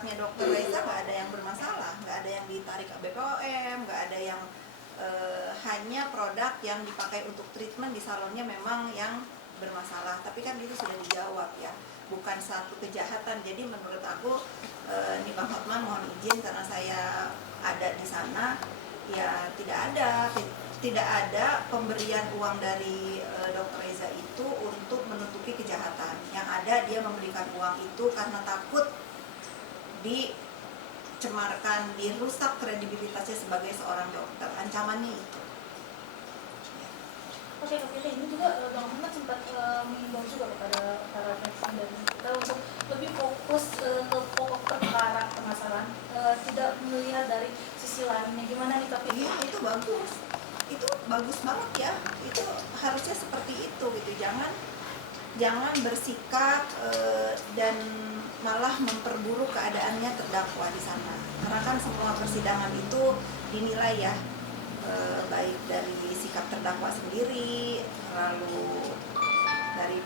produknya Dokter Reza nggak ada yang bermasalah, nggak ada yang ditarik ke BPOM, nggak ada yang hanya produk yang dipakai untuk treatment di salonnya memang yang bermasalah. Tapi kan itu sudah dijawab ya, bukan satu kejahatan. Jadi menurut aku nih Bang Hotman, mohon izin karena saya ada di sana, ya tidak ada pemberian uang dari Dokter Reza itu untuk menutupi kejahatan. Yang ada dia memberikan uang itu karena takut dicemarkan, dirusak kredibilitasnya sebagai seorang dokter. Ancamannya itu. Oke, ini juga Bang Muhammad sempat mengimbau juga kepada para netizen dan kita untuk lebih fokus ke pokok perkara permasalahan, tidak melihat dari sisi lainnya. Gimana nih tapi? Iya, itu bagus. Itu bagus banget ya. Itu harusnya seperti itu gitu. Jangan bersikap dan malah memperburuk keadaannya terdakwa di sana. Karena kan semua persidangan itu dinilai ya, baik dari sikap terdakwa sendiri, lalu dari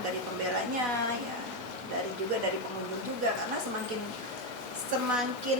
dari pembelanya ya, dari pengunjung juga, karena semakin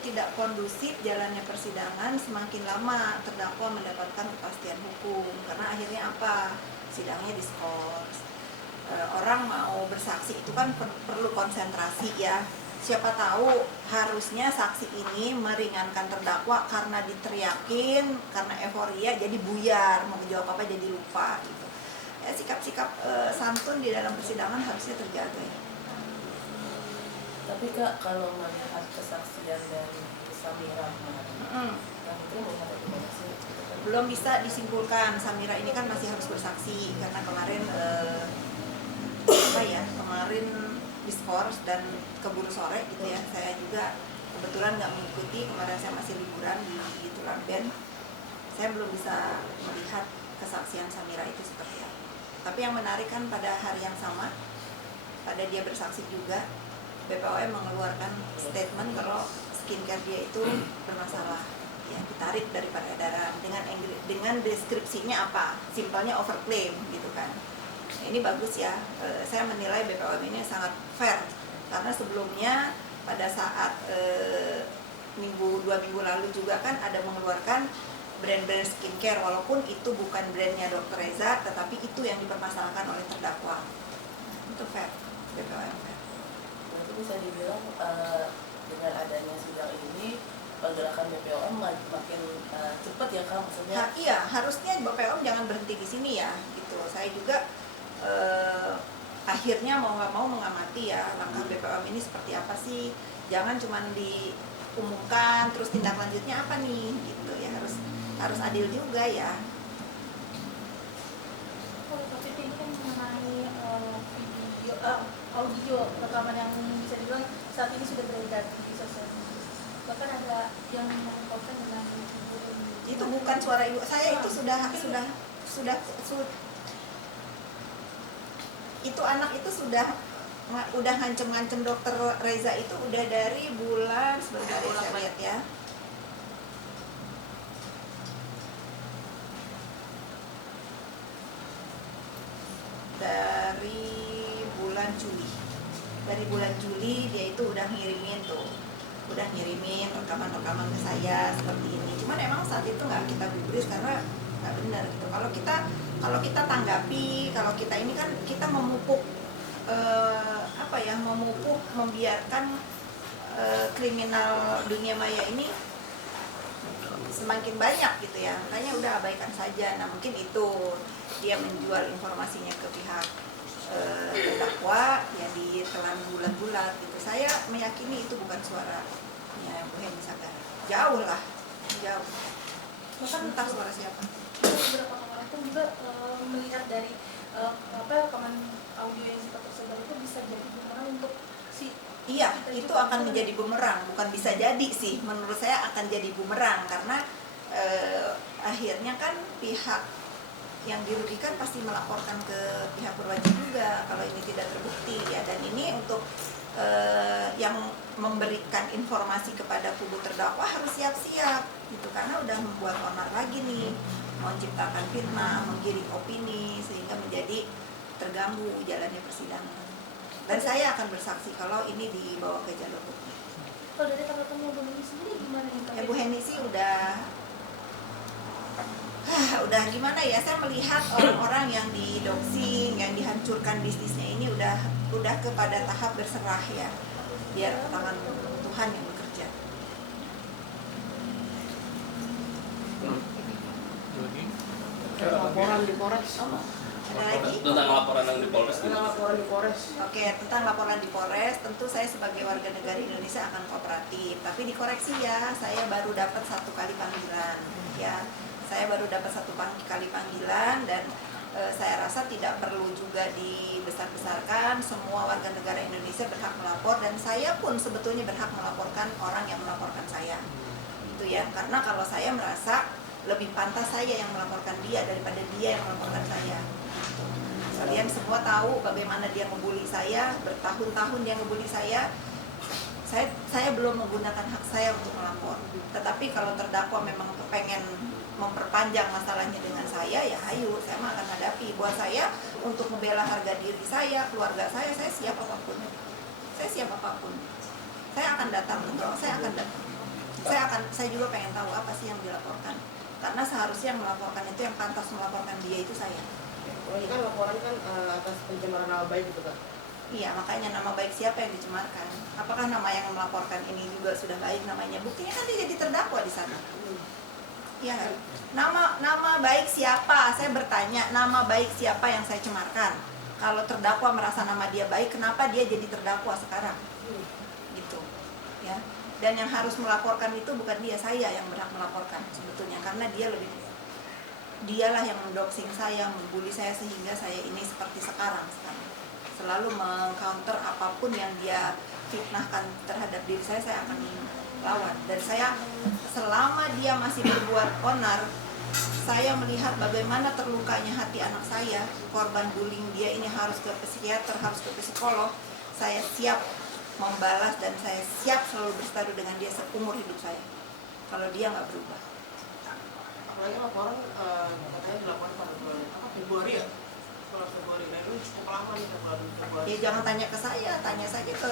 tidak kondusif jalannya persidangan, semakin lama terdakwa mendapatkan kepastian hukum. Karena akhirnya apa? Sidangnya diskors. Orang mau bersaksi itu kan perlu konsentrasi ya. Siapa tahu harusnya saksi ini meringankan terdakwa karena diteriakin, karena euforia jadi buyar, mau menjawab apa jadi lupa gitu. Ya, sikap-sikap santun di dalam persidangan harusnya terjaga ya. Tapi Kak, kalau melihat kesaksian dari Samira kemarin, kan itu melihat gimana sih? Belum bisa disimpulkan. Samira ini kan masih harus bersaksi karena kemarin kemarin diskors dan keburu sore gitu ya. Saya juga kebetulan nggak mengikuti, kemarin saya masih liburan di Tulamben. Saya belum bisa melihat kesaksian Samira itu seperti apa. Tapi yang menarik kan pada hari yang sama, pada dia bersaksi juga, BPOM mengeluarkan statement kalau skincare dia itu bermasalah, ya ditarik dari peredaran dengan deskripsinya apa, simpelnya overclaim gitu kan. Ini bagus ya, saya menilai BPOM ini sangat fair karena sebelumnya pada saat 2 minggu lalu juga kan ada mengeluarkan brand-brand skincare, walaupun itu bukan brandnya Dokter Reza, tetapi itu yang dipermasalahkan oleh terdakwa. Itu fair, BPOM fair. Berarti bisa dibilang dengan adanya sidang ini pergerakan BPOM makin cepat ya Kak, maksudnya? Nah, iya, harusnya BPOM jangan berhenti di sini ya, gitu. Saya juga akhirnya mau nggak mau mengamati ya langkah BPOM ini seperti apa sih. Jangan cuma diumumkan, terus tindak lanjutnya apa nih, gitu ya, harus adil juga ya. Kalau topik ini kan mengenai audio rekaman yang bisa dibilang saat ini sudah beredar di sosial media. Bahkan ada yang mengungkapkan dengan Itu bukan suara ibu saya, itu sudah itu anak itu udah ngancem Dokter Reza itu udah dari bulan sebentar ya, saya lihat ya. Dari bulan Juli dia itu udah ngirimin rekaman-rekaman ke saya seperti ini. Cuman emang saat itu nggak kita gubris karena nggak benar gitu. Kalau kita tanggapi, kalau kita ini kan kita memupuk membiarkan kriminal dunia maya ini semakin banyak gitu ya. Makanya udah abaikan saja. Nah mungkin itu dia menjual informasinya ke pihak terdakwa yang ditelan bulat-bulat gitu. Saya meyakini itu bukan suaranya Bu Heni Sagara. Jauh. Bahkan entah suara siapa. Beberapa orang pun juga melihat dari rekaman audio yang sempat tersebar itu bisa jadi bumerang untuk si. Iya, itu akan menjadi bumerang, bukan bisa jadi sih. Menurut saya akan jadi bumerang karena akhirnya kan pihak yang dirugikan pasti melaporkan ke pihak berwajib juga kalau ini tidak terbukti ya. Dan ini untuk yang memberikan informasi kepada kubu terdakwa harus siap-siap gitu, karena udah membuat onar lagi nih, menciptakan fitnah, menggiring opini sehingga menjadi terganggu jalannya persidangan. Dan saya akan bersaksi kalau ini dibawa ke jalur hukum. sendiri gimana nih Kak? Bu Heni sih udah gimana ya, saya melihat orang-orang yang di-doxing, yang dihancurkan bisnisnya ini udah kepada tahap berserah ya, biar tangan Tuhan yang bekerja. Laporan di Polres. Ada lagi? Tentang laporan yang di Polres. Tentang laporan di Polres. Oke, tentang laporan di Polres, tentu saya sebagai warga negara Indonesia akan kooperatif. Tapi dikoreksi ya, saya baru dapat 1 kali panggilan. Ya, saya baru dapat 1 kali panggilan dan saya rasa tidak perlu juga dibesar-besarkan. Semua warga negara Indonesia berhak melapor dan saya pun sebetulnya berhak melaporkan orang yang melaporkan saya. Itu ya, karena kalau saya merasa lebih pantas saya yang melaporkan dia daripada dia yang melaporkan saya. Kalian semua tahu bagaimana dia ngebully saya, bertahun-tahun dia ngebully saya. Saya belum menggunakan hak saya untuk melapor. Tetapi kalau terdakwa memang pengen memperpanjang masalahnya dengan saya, ya ayo, saya mah akan hadapi. Buat saya untuk membela harga diri saya, keluarga saya siap apapun. Saya siap apapun. Saya akan datang, betul, saya akan datang. Saya juga pengen tahu apa sih yang dilaporkan. Karena seharusnya yang melaporkan itu, yang pantas melaporkan dia itu saya. Oh, ini kan laporan kan atas pencemaran nama baik gitu Kak. Iya, makanya nama baik siapa yang dicemarkan? Apakah nama yang melaporkan ini juga sudah baik namanya? Buktinya kan dia jadi terdakwa di sana. Iya kan? Nama baik siapa? Saya bertanya, nama baik siapa yang saya cemarkan? Kalau terdakwa merasa nama dia baik, kenapa dia jadi terdakwa sekarang? Gitu. Ya. Dan yang harus melaporkan itu bukan dia, saya yang berhak melaporkan sebetulnya, karena dialah yang mendoxing saya, membuli saya sehingga saya ini seperti sekarang. Selalu meng-counter apapun yang dia fitnahkan terhadap diri saya akan lawan. Dan saya selama dia masih berbuat onar, saya melihat bagaimana terlukanya hati anak saya, korban bullying dia ini harus ke psikiater, harus ke psikolog. Saya siap membalas dan saya siap selalu bersatu dengan dia seumur hidup saya kalau dia nggak berubah. Apalagi laporan katanya dilakukan pada bulan Februari ya? Bulan Februari. Nah itu cukup lama nih bulan Februari. Ya jangan tanya ke saya, tanya saja ke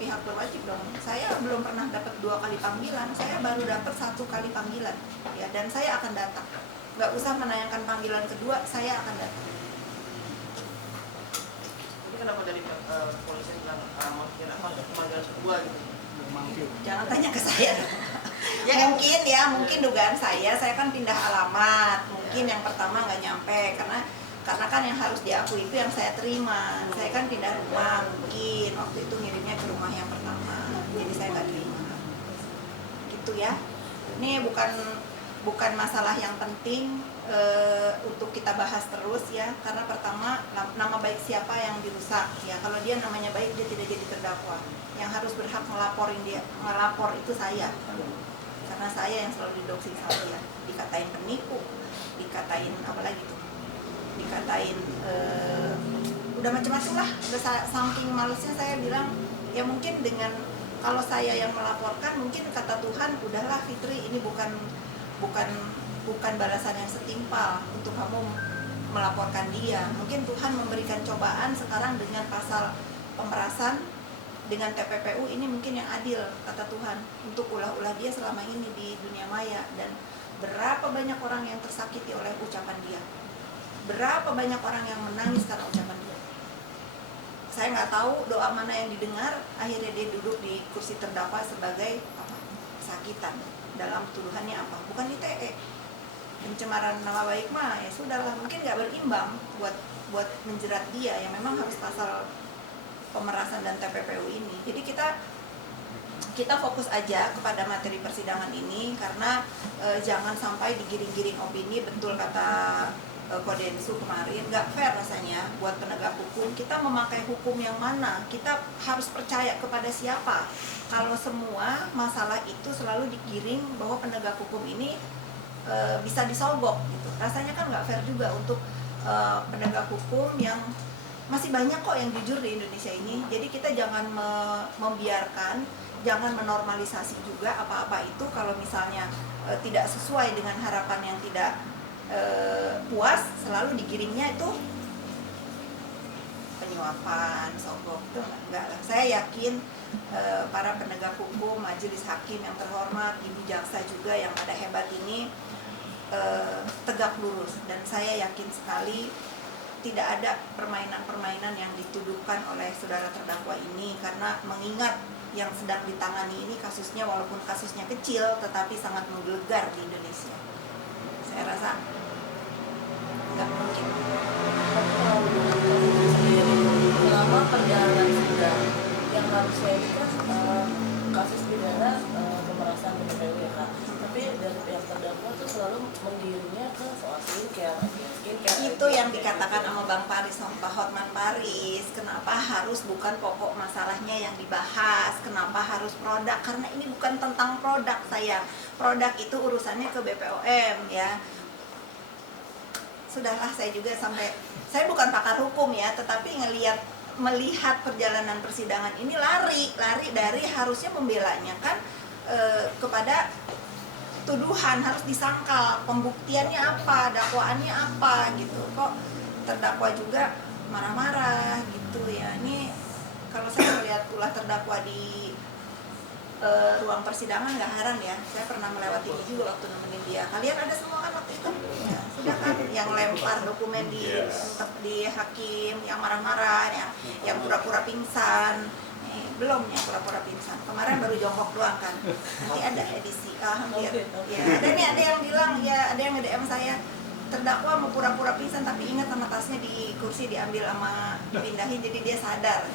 pihak berwajib dong. Saya belum pernah dapat 2 kali panggilan, saya baru dapat 1 kali panggilan. Ya, dan saya akan datang. Nggak usah menanyakan panggilan kedua, saya akan datang. Jadi kenapa dari polisi bilang mungkin pemanggilan kedua gitu? Jangan tanya ke saya. Mungkin dugaan saya kan pindah alamat. Mungkin yang pertama nggak nyampe karena kan yang harus diakui itu yang saya terima. Saya kan pindah rumah, mungkin waktu itu ngirimnya ke rumah yang pertama. Jadi saya nggak terima. Gitu ya. Ini bukan masalah yang penting untuk kita bahas terus ya, karena pertama nama baik siapa yang dirusak ya. Kalau dia namanya baik, dia tidak jadi terdakwa. Yang harus berhak melapor itu saya, karena saya yang selalu didoxing sama dia, dikatain penipu, dikatain apa lagi tuh, dikatain udah macam-macam lah. Udah saking malesnya saya bilang ya, mungkin dengan kalau saya yang melaporkan, mungkin kata Tuhan, udahlah Fitri, ini bukan balasan yang setimpal untuk kamu melaporkan dia. Mungkin Tuhan memberikan cobaan sekarang dengan pasal pemerasan, dengan TPPU ini mungkin yang adil, kata Tuhan, untuk ulah-ulah dia selama ini di dunia maya. Dan berapa banyak orang yang tersakiti oleh ucapan dia, berapa banyak orang yang menangis karena ucapan dia. Saya nggak tahu doa mana yang didengar, akhirnya dia duduk di kursi terdakwa sebagai sakitan. Dalam tuduhannya apa? Bukan ITE. Pencemaran nama baik mah ya sudahlah, mungkin nggak berimbang buat menjerat dia, yang memang harus pasal pemerasan dan TPPU ini. Jadi kita fokus aja kepada materi persidangan ini, karena jangan sampai digiring-giring opini. Betul kata Kodensu kemarin, nggak fair rasanya buat penegak hukum. Kita memakai hukum yang mana? Kita harus percaya kepada siapa? Kalau semua masalah itu selalu digiring bahwa penegak hukum ini bisa disogok gitu. Rasanya kan nggak fair juga untuk penegak hukum yang masih banyak kok yang jujur di Indonesia ini. Jadi kita jangan membiarkan, jangan menormalisasi juga apa-apa itu kalau misalnya tidak sesuai dengan harapan yang tidak puas, selalu digiringnya itu penyuapan, sogok. Itu enggak lah. Saya yakin para penegak hukum, majelis hakim yang terhormat, ibu jaksa juga yang pada hebat ini tegak lurus, dan saya yakin sekali tidak ada permainan-permainan yang dituduhkan oleh saudara terdakwa ini, karena mengingat yang sedang ditangani ini kasusnya walaupun kasusnya kecil tetapi sangat menggelegar di Indonesia. Saya rasa nggak mungkin. Selama perjalanan sidang yang harusnya itu kan kasus pidana pemerasan PPW ya Kak, tapi dari pihak terdakwa tuh selalu menggiringnya ke soal skincare. Itu yang dikatakan sama Bang Paris, sama Pak Hotman Paris, kenapa harus bukan pokok masalahnya yang dibahas, kenapa harus produk, karena ini bukan tentang produk sayang. Produk itu urusannya ke BPOM ya. Sudahlah, saya juga saya bukan pakar hukum ya, tetapi melihat perjalanan persidangan ini lari dari harusnya pembelanya kan kepada tuduhan, harus disangkal, pembuktiannya apa, dakwaannya apa gitu. Kok terdakwa juga marah-marah gitu ya. Ini kalau saya melihat ulah terdakwa di ruang persidangan nggak heran ya. Saya pernah melewati ini juga waktu nemenin dia. Kalian ada semua kan waktu itu? Ya, sudah kan yang lempar dokumen di hakim, yang marah-marah, yang pura-pura pingsan. Belum ya pura-pura pingsan. Kemarin baru jongkok doang kan. Nanti ada edisi. Alhamdulillah. Ya, ada yang bilang ya, ada yang nge-DM saya, terdakwa mau pura-pura pingsan tapi ingat sama tasnya di kursi diambil sama dipindahin jadi dia sadar.